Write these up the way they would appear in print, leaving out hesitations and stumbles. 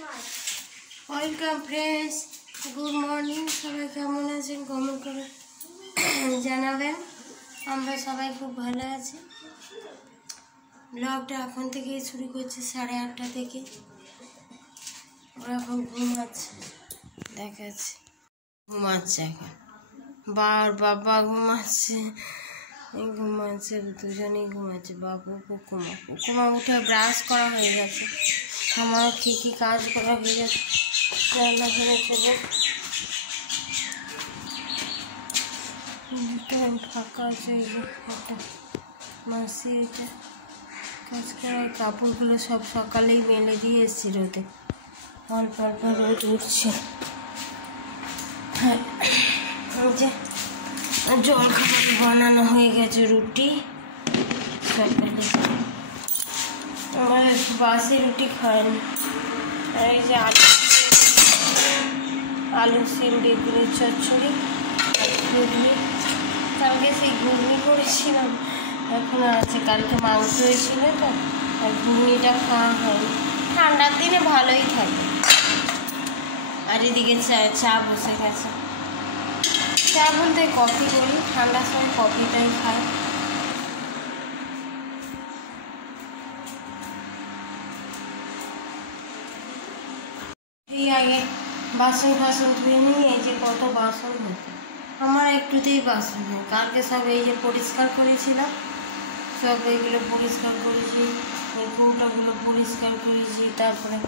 Welcome friends, good morning. সবাই কেমন আছেন কমেন্ট করে জানাবেন। আমরা সবাই খুব ভালো আছি। ব্লগটা এখন থেকেই শুরু করছে 8:30 থেকে। ওরা এখন ঘুমাচ্ছে, দেখাচ্ছে ঘুমাচ্ছে এখন। বাবা ঘুমাচ্ছে, দুজনেই ঘুমাচ্ছে। বাবু কুকুমা উঠে ব্রাশ করা হয়ে গেছে। আমার কী কাজ করা হয়ে গেছে, রান্না করে চলে ফাঁকা আছে। একটা মাসি এটা কাজ করার কাপড়গুলো সব সকালেই মেলে দিয়ে এসেছি রোদে। অল্প অল্প রোদ উঠছে। যে জল খাবার বানানো হয়ে গেছে, রুটি সকালে। আমার বাসি রুটি খায়নি। এই যে আলু সিম বেগুনের চচ্চড়ি, ঘুগনি। কালকে সেই ঘুগনি করেছিলাম, এখন আছে। কালকে মাংস হয়েছিল তো, আর ঘুগনিটা খাওয়া হয়নি। ঠান্ডার দিনে ভালোই থাকে। আর এদিকে চা বসে গেছে। চা বলতে কফি করি, ঠান্ডার সময় কফিটাই খাই। এই আগে বাসন ধুয়ে নিয়ে, এই যে কত বাসন হতো। আমার একটুতেই বাসন হয়। কালকে সব এই যে পরিষ্কার করেছিলাম, সব এইগুলো পরিষ্কার করেছি। এই কৌটাগুলো পরিষ্কার করেছি, তারপরে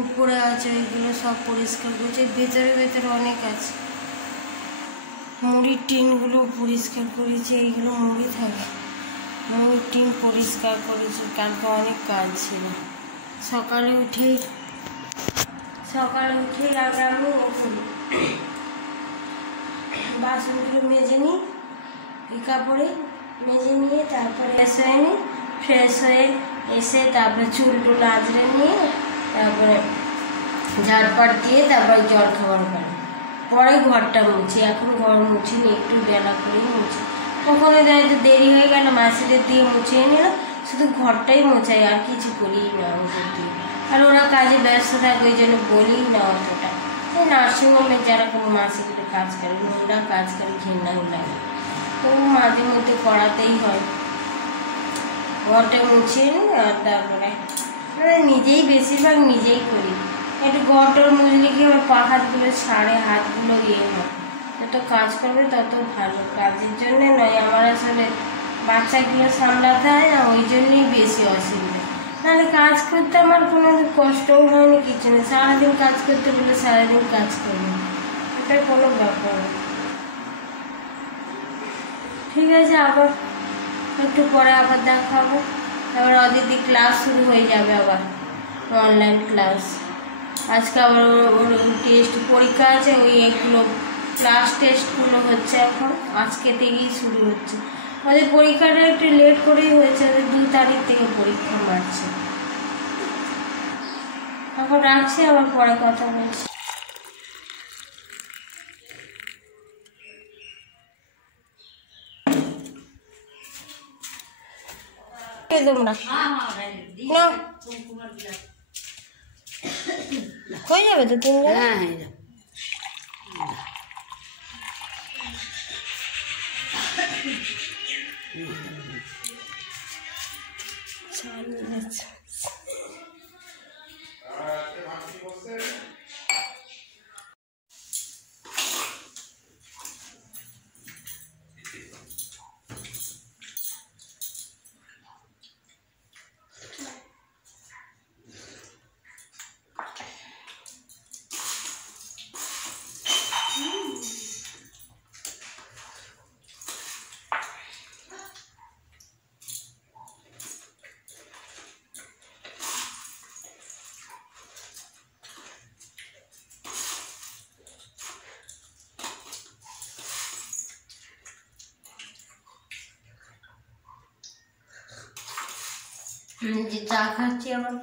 উপরে আছে এইগুলো সব পরিষ্কার করেছি। ভেতরে অনেক আছে। মুড়ির টিনগুলো পরিষ্কার করেছি, এইগুলো মুড়ি থাকে। মুড়ির টিন পরিষ্কার করেছি। কালকে অনেক কাজ ছিল। সকালে উঠেই আগে আমি বাসনগুলো মেজে নিই, এই কাপড়ে মেজে নিয়ে তারপরে ফ্রেশ হয়ে এসে তারপরে চুল টুল আঁচড়ে নিয়ে তারপরে ঝাড়পাট দিয়ে তারপরে জল খাবার পারি। পরে ঘরটা মুছি। এখন ঘর মুছিনি, একটু বেলা করেই মুছি। কখনো দেখা দেরি হয়ে গেল, মাসিদের দিয়ে মুছিয়ে নিলাম। শুধু ঘরটাই মোছাই, আর কিছু করি না ওদের দিয়ে। আর ওরা কাজে ব্যস্ত থাকে, ওই জন্য বলি না অতটা। এই নার্সিংহোমে যারা কোনো মাসিগুলো কাজ করে, ওরা কাজ করে ঘেন্নাও লাগে, তো মাঝে মধ্যে করাতেই হয়। ঘরটা মুছিয়ে নিই, আর তারপরে নিজেই বেশিরভাগ নিজেই করি। একটু ঘরটার মুছলে কি আমার পা হাতগুলো ছাড়ে, হাতগুলো হয়। যত কাজ করবে তত ভালো। কাজের জন্যে নয়, আমার আসলে বাচ্চাগুলো সামলাতে হয় না, ওই জন্যই বেশি অসুবিধা। নাহলে কাজ করতে আমার কোনো কষ্টও হয়নি, কিছু নেই। সারাদিন কাজ করতে বলে সারাদিন কাজ করবো, এটা কোনো ব্যাপার না। ঠিক আছে, আবার একটু পরে আবার দেখাবো। তারপর অদিতি ক্লাস শুরু হয়ে যাবে, আবার অনলাইন ক্লাস। আজকে আবার ওর টেস্ট পরীক্ষা আছে, ওই এগুলো ক্লাস টেস্টগুলো হচ্ছে এখন। আজকে থেকেই শুরু হচ্ছে। ওদের পরীক্ষাটা একটু লেট করেই হয়েছে, ওদের 2 তারিখ থেকে পরীক্ষা মারছে। এখন রাখছি, আবার পরে কথা বলছি। তোমরা হয়ে যাবে তো 3 জন? হ্যাঁ, হয়ে যাবে। যে চা খাচ্ছি, আবার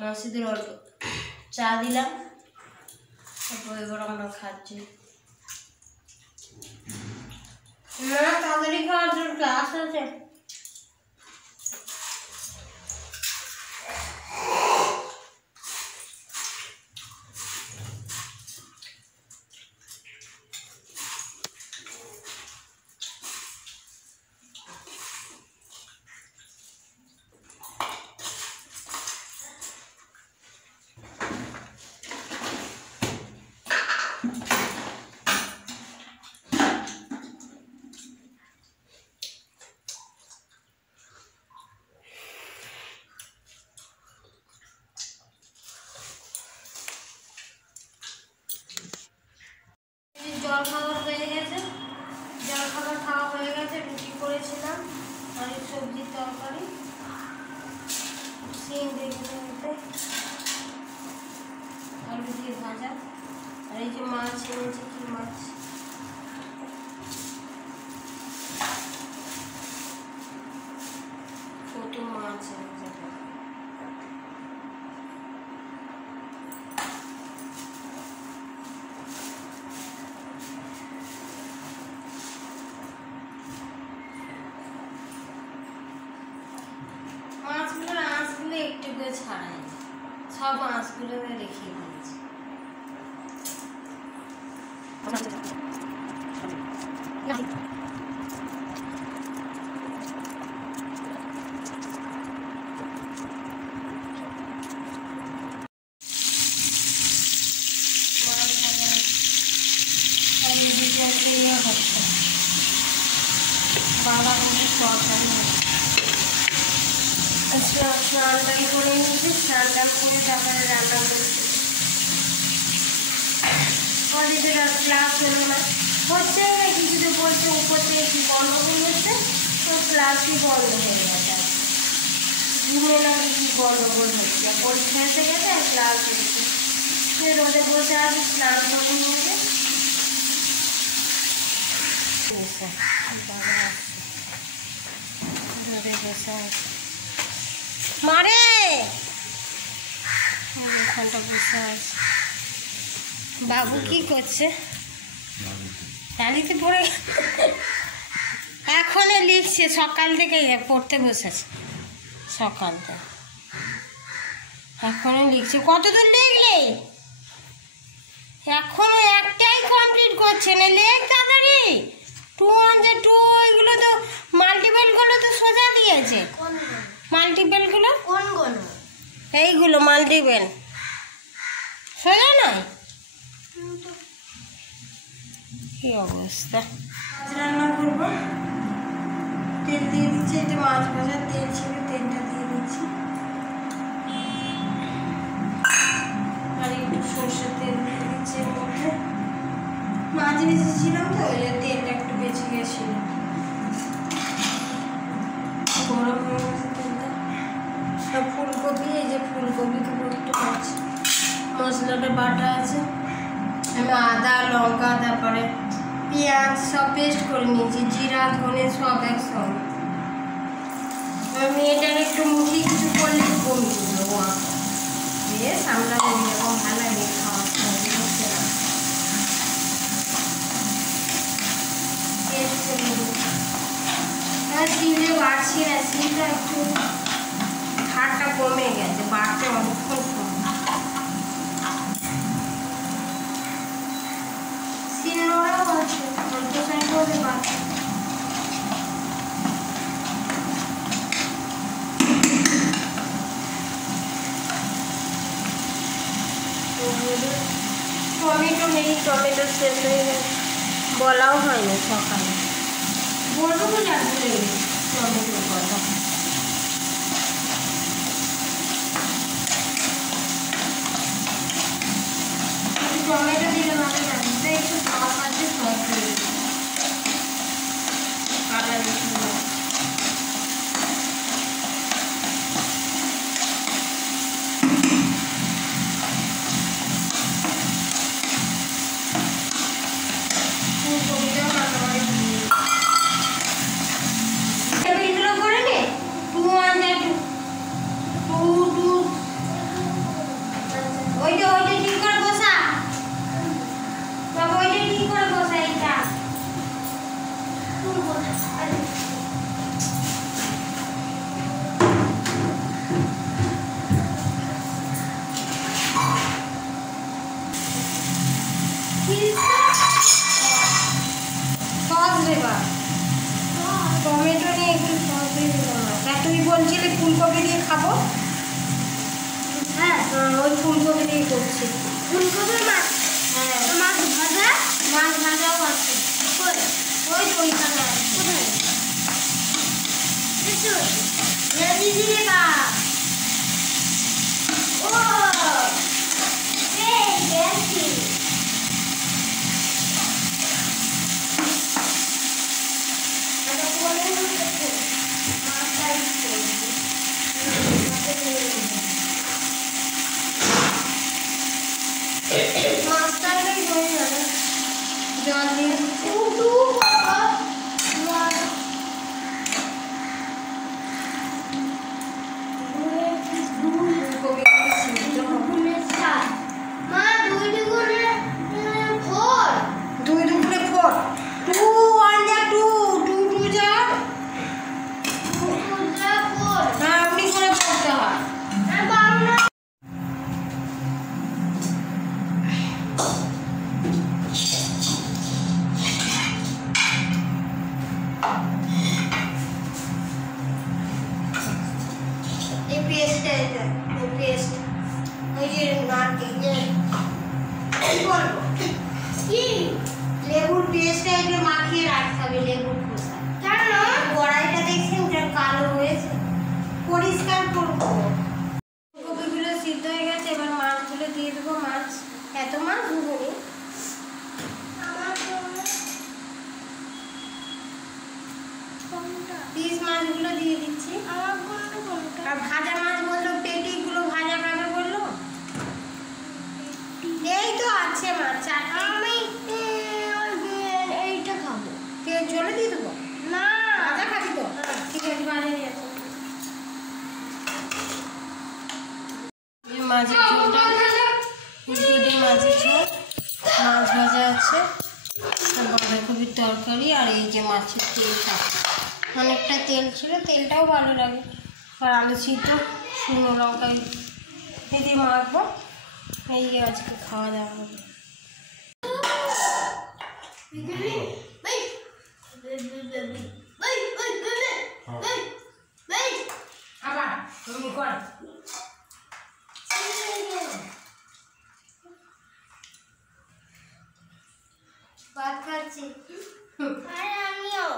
মাসিদের অল্প চা দিলাম, তারপর এবার আমরা খাচ্ছি। না, তাড়াতাড়ি খাওয়ার জন্য ক্লাস আছে। আলু দিয়ে ভাজা। আর এই যে মাছ এনেছি, কি মাছ, ছোট মাছ এনেছে। মাছগুলোর আঁশগুলো একটু করে ছাড়াই, সব আঁশগুলো রেখে দিয়েছি। বাঁধাকপি তরকারি স্নান করে নিয়েছি, স্নান করে তারপরে রান্না করছি। ক্লাস হলো না, হচ্ছে না কিছুতে বলছে উপর থেকে কি গন্ডগোল হচ্ছে, তো ক্লাসই বন্ধ হয়ে গেছে। ঘুমে নাকি কি গন্ডগোল হচ্ছে, পরীক্ষা এসে গেছে আর ক্লাস হচ্ছে। রোদে বসে আছে, স্নান করে নিয়েছে। রোদে বসে আছে মারে, এখানটা বসে আছে। বাবু কি করছে? ডালিতে পড়ে এখনো লিখছে, সকাল থেকে পড়তে বসেছে, সকাল থেকে এখনো লিখছে। কতদূর লিখলে? এখনো একটাই কমপ্লিট করছে না, লেখ তাড়াতাড়ি। 2 এগুলো তো মাল্টিপলগুলো তো সোজা দিয়েছে। মাল্টিপলগুলো কোনগুলো? এইগুলো মাল্টিপল সোজা নয়। কি অবস্থা। মাছ রান্না করবো, তেল দিয়ে দিচ্ছি। এটা মাছ ভাজার তেল ছিল, তেলটা দিয়ে দিচ্ছি। আর একটু সর্ষের তেল দিয়ে দিচ্ছি এর মধ্যে। মাছ ভেজেছিলাম তো, ওই তেলটা একটু বেঁচে গেছিল। গরম হয়ে গেছে তেলটা। আর ফুলকপি, এই যে ফুলকপিকে একটু পাচ্ছি। মশলাটা বাটা আছে, আমি আদা লঙ্কা তারপরে পেঁয়াজ সব পেস্ট করে নিয়েছি, জিরা ধনে সব একসঙ্গে। আমি এটার একটু মুখে কিছু করলে কমিয়ে দেবো, বেশ আমরা এরকম ভালো লাগে খাওয়া পেস্ট করে দেবো। শিলে বাড়ছি না, শিলটা একটু হাড়টা কমে গেছে, বাড়তে অনেকক্ষণ কমে। শিল নোড়াও আছে, অল্প সাইড হতে পারছে। টমেটো নেই, টমেটো শেষ হয়ে গেছে, বলাও হয়নি সকালে, বলবো বলে ভুলে গেছি টমেটোর কথা। টমেটো দিলে ভালো লাগবে, একটু খাওয়া পাচ্ছে সব দিয়ে কাটা দিচ্ছি। টমেটো নিয়ে একটু সস দিয়ে দিলাম। তুই বলছিলি ফুলকপি দিয়ে খাবো, হ্যাঁ ওই ফুলকপি দিয়ে করছি। ফুলকপি মাছ, হ্যাঁ মাছ ভাজা, মাছ ভাজাও আছে ওই তো ওইখানে আছে। কোথায় দিদি বা ও গেছি। জল দিয়ে দিচ্ছি। লেবুর পেস্টটা একটু মাখিয়ে রাখতে হবে। লেবুর খোসা কেন কড়াইটা দেখছেন কালো হয়েছে, পরিষ্কার করবো। ফুলকপিগুলো সিদ্ধ হয়ে গেছে, এবার মাছগুলো দিয়ে দেবো। মাছ এত মাছ ধুবনি, পিস মাছগুলো দিয়ে দিচ্ছি। আর ভাজা মাছ বললো, পেটিগুলো ভাজা খাবে বললো। এই তো আছে মাছ, আমি এইটা খাবো। তেল জলে দিয়ে দেবো না, ভাজা খাবি তো? ঠিক আছে, ভাজা দিয়ে আছে। মাছের ঝোলটা ফুলকপি মাছের ঝোল, মাছ ভাজা আছে, বাঁধাকপির তরকারি, আর এই যে মাছের তেলটা, অনেকটা তেল ছিল, তেলটাও ভালো লাগে। আর আলু সিদ্ধ, শুকনো লঙ্কা দিয়ে মাখবো। এই যে আজকে খাওয়া দাওয়া হবে। আবার তুমি কর ভাত খাচ্ছি। আমিও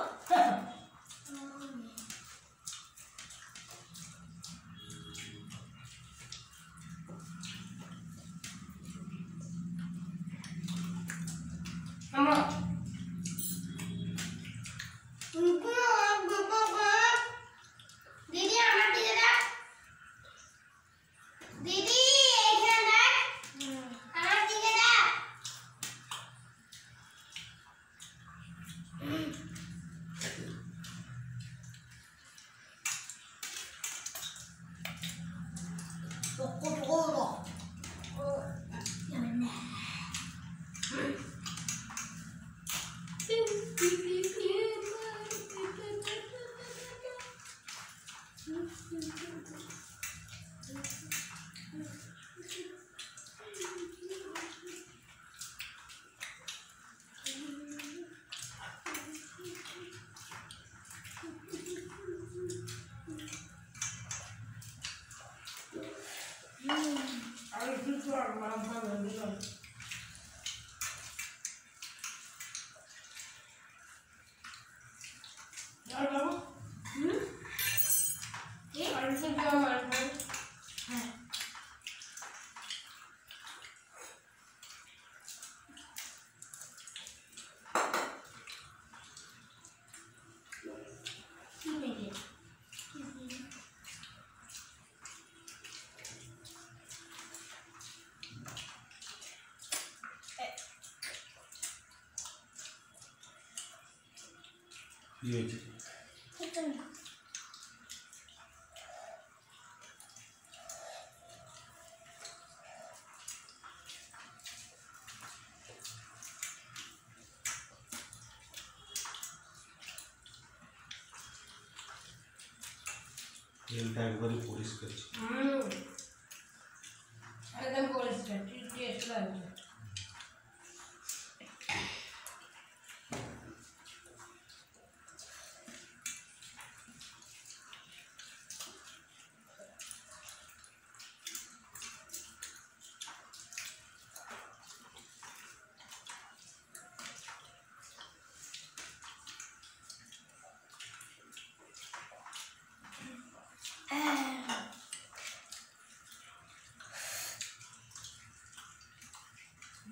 দিদি আমার দিকে দেখ, দিদি এখানে দেখ, আমার দিকে দেখ। তেলটা একবারে পরিষ্কার ছিল, একদম পরিষ্কার, টেস্ট লাগবে।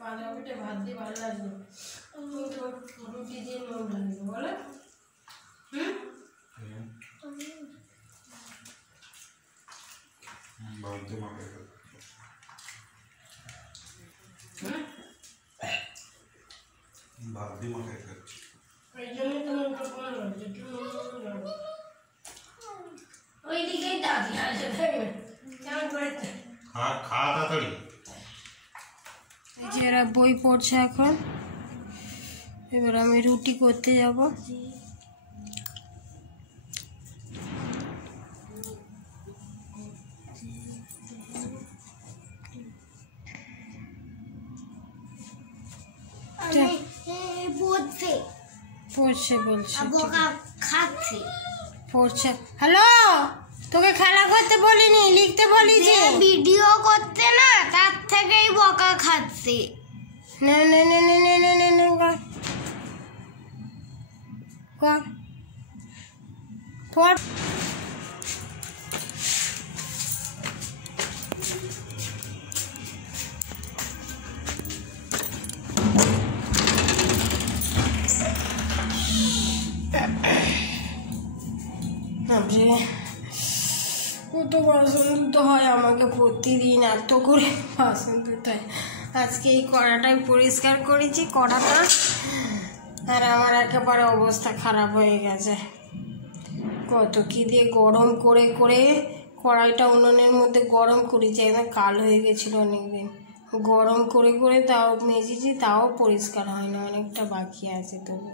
বাঁধাকপিটা ভাত দিয়ে ভালো লাগবে, রুটি দিয়ে নুন লাগবে বলো। বালতি মাথায় খাচ্ছি। ওই জন্য তো মুখটা কোন হচ্ছে, ওই দিকেই দাবি আছে কেমন করে খা তাড়াতাড়ি। এই যে এরা বই পড়ছে এখন, এবার আমি রুটি করতে যাব। পড়ছে বলছে, পড়ছে। হ্যালো, তোকে খেলা করতে বলিনি, লিখতে বলেছি। ভিডিও করতে না, তার থেকেই বকা খাচ্ছি। না না না না না না না না কর কর পড়। কত বাসন ধুতে হয় আমাকে প্রতিদিন, এত করে বাসন ধুতে হয়। আজকে এই কড়াটাই পরিষ্কার করেছি, কড়াটা, আর আমার একেবারে অবস্থা খারাপ হয়ে গেছে। কত কী দিয়ে গরম করে করে কড়াইটা উনুনের মধ্যে গরম করেছি, একদম কালো হয়ে গেছিলো অনেকদিন। গরম করে করে তাও মেজেছি, তাও পরিষ্কার হয় না, অনেকটা বাকি আছে তবু।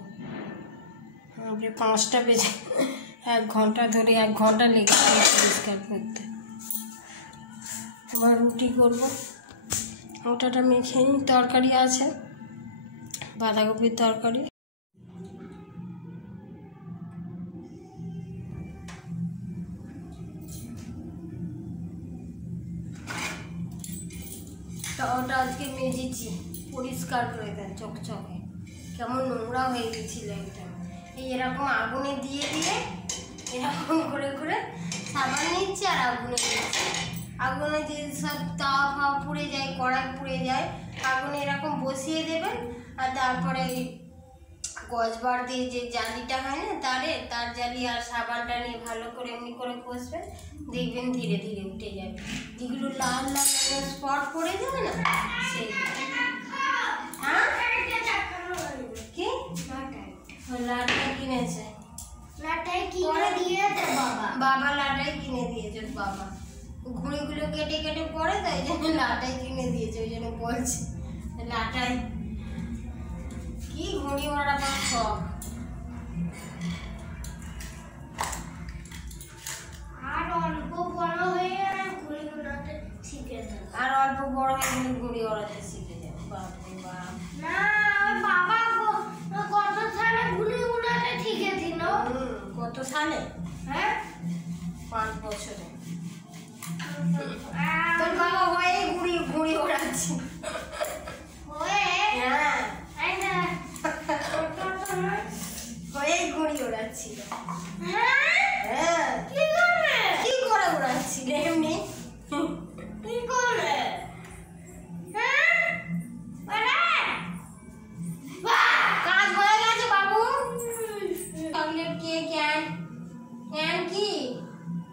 5টা বেজে 1 ঘন্টা ধরে 1 ঘন্টা লেগেছে পরিষ্কার করতে। এবার রুটি করবো, ওটাটা মেখে নিই। তরকারি আছে, বাঁধাকপির তরকারি। ওটা আজকে মেজেছি, পরিষ্কার করে দেন চকচকে, কেমন নোংরা হয়ে গেছিল একদম। এই এরকম আগুনে দিয়ে দিয়ে এরকম করে করে সাবান নিচ্ছি আর আগুনে দিচ্ছি। আগুনে দিয়ে সব তাওয়া ফাওয়া পুড়ে যায়, কড়াই পুড়ে যায়। আগুনে এরকম বসিয়ে দেবেন, আর তারপরে গজবার দিয়ে যে জালিটা হয় না, তার জালি আর সাবানটা নিয়ে ভালো করে এমনি করে কষবেন, দেখবেন ধীরে ধীরে উঠে যাবে। যেগুলো লাল লাল স্পট পড়ে যাবে না, সেইগুলো। হ্যাঁ কি লাটাই কিনেছে? লাটাই কিনে দিয়েছে বাবা। বাবা লাটাই কিনে দিয়েছে, বাবা ঘুড়িগুলো কেটে কেটে পড়ে, তাই জন্য লাটাই কিনে দিয়েছে, ওই জন্য বলছে লাটাই। কি ঘুড়ি ওড়াবার শখ। আর অল্প বড় হয়ে গেলে ঘুড়ি উড়াতে শিখে যাবে। আর অল্প বড় হয়ে গেলে ঘুড়ি ওড়াতে শিখে যাবে। বাপরে বাপ। না, বাবা কত সালে ঘুড়ি উড়াতে শিখেছিল? কত সালে? হ্যাঁ, 5 বছরে। তোর বাবা হয়ে ঘুড়ি ওড়াচ্ছে। হ্যাঁ, হয়ে ঘুড়ি ওড়াচ্ছিল। হ্যাঁ, কি করে ওড়াচ্ছিল এমনি? কাজ হয়ে গেছে বাবু। চকলেট কেক, ক্যান কি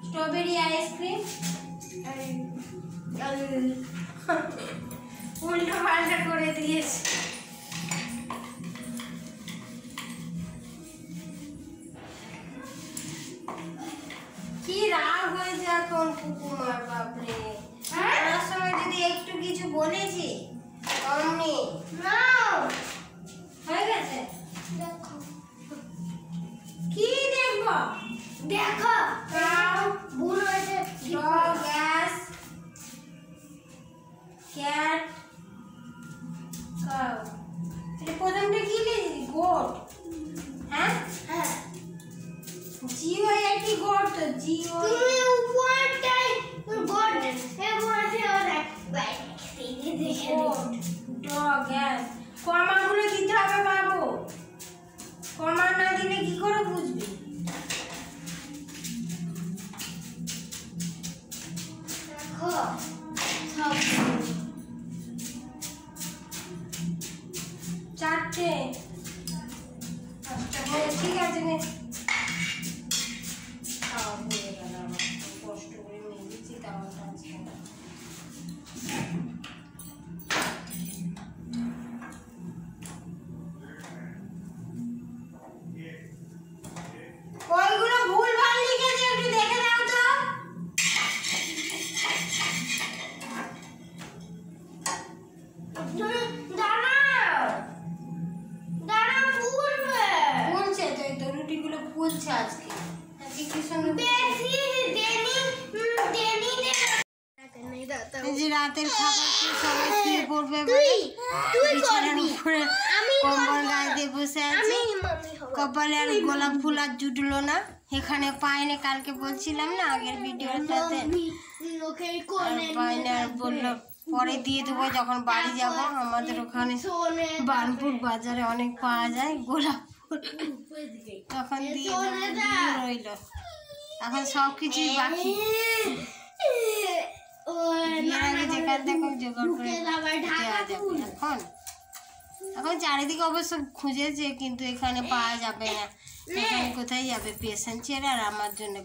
স্ট্রবেরি আইসক্রিম, উল্টো পাল্টা করে দিয়েছে। কি রাগ হয়েছে এখন কুকুমার, বাপরে। ওনার সময় যদি একটু কিছু বলেছি অমনি হয়ে গেছে। কি দেখবো? দেখো ভুল হয়েছে। Gas, cat, cow. প্রথমটা কি লিখেছি? গোট। হ্যাঁ, হ্যাঁ, জিও একটি গোট তো, জিও। তুমি উপরটাই গোট বসে ওরা দেখে গোট, ডগ, গ্যাস। কমাগুলো দিতে হবে বাবু, কমা না দিলে কি করে বুঝবি? দেখো সব 4টে। আচ্ছা, ঠিক আছে নে। ভুলে গেলাম, কষ্ট করে মেরেছি তাওয়াটা আজকে। ফুলছে তো, এই তো রুটিগুলো ফুলছে আজকে। কি সুন্দর এই যে রাতের খাবার খেয়ে সবাই শুয়ে পড়বে বলে বিছানার উপরে কম্বল গায়ে দিয়ে বসে আছে। কপালে আর গোলাপ ফুল আর জুটলো না, এখানে পাইনি। কালকে বলছিলাম না আগের ভিডিওটাতে, পাইনি আর বললো পরে দিয়ে দেবো যখন বাড়ি যাব। আমাদের ওখানে বার্নপুর বাজারে অনেক পাওয়া যায় গোলাপ ফুল, তখন দিয়ে রইল। এখন সব কিছুই বাকি, যেখান থেকে জোগাড় করে দেওয়া যাবে। এখন চারিদিকে অবশ্য খুঁজেছে কিন্তু এখানে পাওয়া যাবে না। এখানে কোথায় যাবে পেশেন্ট ছেড়ে? আর আমার জন্য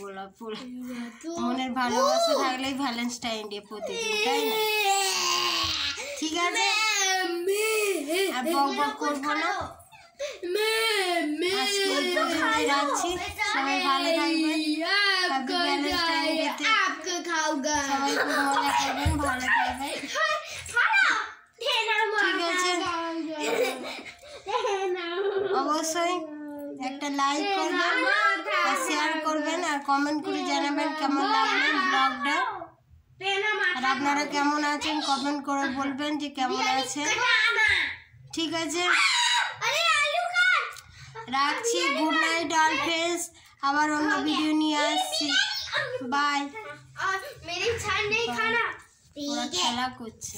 গোলাপ ফুল, মনের ভালোবাসা থাকলেই ভ্যালেন্টাইন ডে প্রতিদিন, তাই না? ঠিক আছে, আর বক বক করবো না, আজকে এই পর্যন্তই রাখছি। সবাই ভালো থাকবেন, হ্যাপি ভ্যালেন্টাইন ডেতে সবাই খুব মজা করবেন, ভালো থাকবেন। ঠিক আছে, অবশ্যই একটা লাইক করবেন আর শেয়ার করবেন আর কমেন্ট করে জানাবেন কেমন লাগলো ব্লগটা। আর আপনারা কেমন আছেন কমেন্ট করে বলবেন যে কেমন আছেন। ঠিক আছে, রাখছি। গুড নাইট অল ফ্রেন্ডস, আবার অন্য ভিডিও নিয়ে আসছি। বাই। ওরা খেলা করছে।